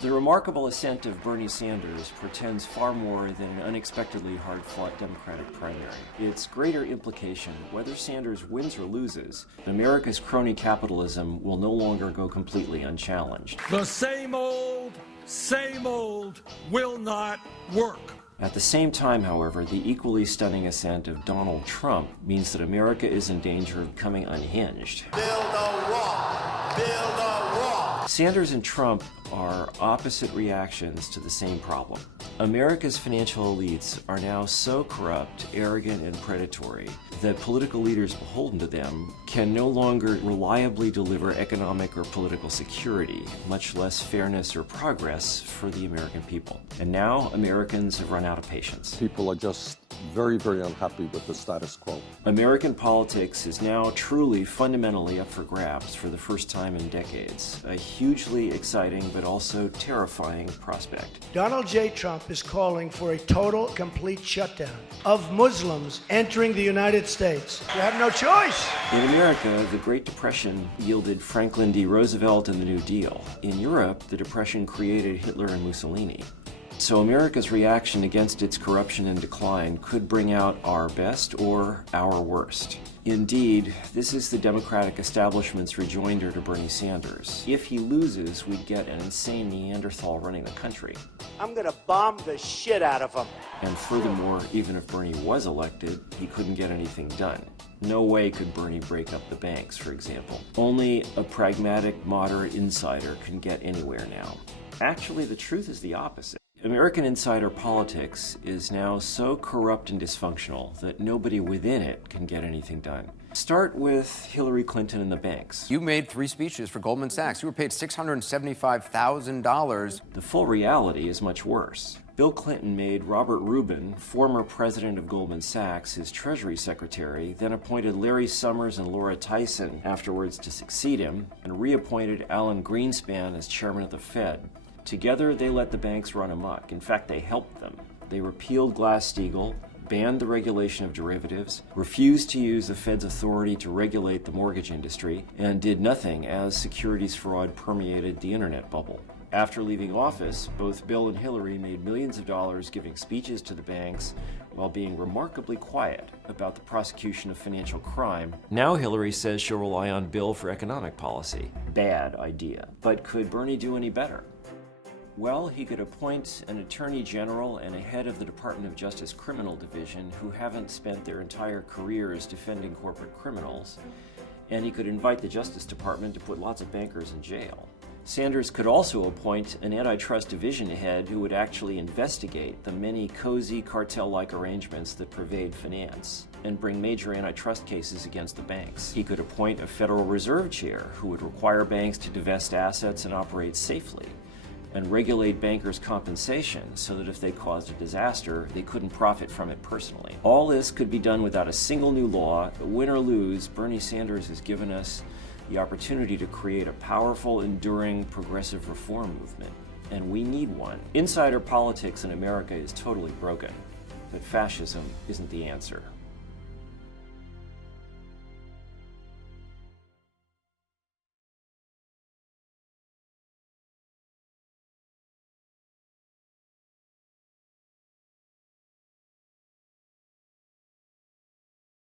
The remarkable ascent of Bernie Sanders portends far more than an unexpectedly hard-fought Democratic primary. Its greater implication, whether Sanders wins or loses, America's crony capitalism will no longer go completely unchallenged. The same old will not work. At the same time, however, the equally stunning ascent of Donald Trump means that America is in danger of becoming unhinged. Build a wall! Build a wall! Sanders and Trump are opposite reactions to the same problem. America's financial elites are now so corrupt, arrogant, and predatory that political leaders beholden to them can no longer reliably deliver economic or political security, much less fairness or progress for the American people. And now Americans have run out of patience. People are just very, very unhappy with the status quo. American politics is now truly fundamentally up for grabs for the first time in decades. A hugely exciting but also terrifying prospect. Donald J. Trump is calling for a total, complete shutdown of Muslims entering the United States. You have no choice. In America, the Great Depression yielded Franklin D. Roosevelt and the New Deal. In Europe, the Depression created Hitler and Mussolini. So America's reaction against its corruption and decline could bring out our best or our worst. Indeed, this is the Democratic establishment's rejoinder to Bernie Sanders. If he loses, we'd get an insane Neanderthal running the country. I'm gonna bomb the shit out of him. And furthermore, even if Bernie was elected, he couldn't get anything done. No way could Bernie break up the banks, for example. Only a pragmatic, moderate insider can get anywhere now. Actually, the truth is the opposite. American insider politics is now so corrupt and dysfunctional that nobody within it can get anything done. Start with Hillary Clinton and the banks. You made 3 speeches for Goldman Sachs. You were paid $675,000. The full reality is much worse. Bill Clinton made Robert Rubin, former president of Goldman Sachs, his Treasury Secretary, then appointed Larry Summers and Laura Tyson afterwards to succeed him, and reappointed Alan Greenspan as chairman of the Fed. Together, they let the banks run amok. In fact, they helped them. They repealed Glass-Steagall, banned the regulation of derivatives, refused to use the Fed's authority to regulate the mortgage industry, and did nothing as securities fraud permeated the internet bubble. After leaving office, both Bill and Hillary made millions of dollars giving speeches to the banks while being remarkably quiet about the prosecution of financial crime. Now Hillary says she'll rely on Bill for economic policy. Bad idea. But could Bernie do any better? Well, he could appoint an attorney general and a head of the Department of Justice Criminal Division who haven't spent their entire careers defending corporate criminals, and he could invite the Justice Department to put lots of bankers in jail. Sanders could also appoint an antitrust division head who would actually investigate the many cozy cartel-like arrangements that pervade finance and bring major antitrust cases against the banks. He could appoint a Federal Reserve chair who would require banks to divest assets and operate safely, and regulate bankers' compensation so that if they caused a disaster, they couldn't profit from it personally. All this could be done without a single new law. Win or lose, Bernie Sanders has given us the opportunity to create a powerful, enduring, progressive reform movement, and we need one. Insider politics in America is totally broken, but fascism isn't the answer.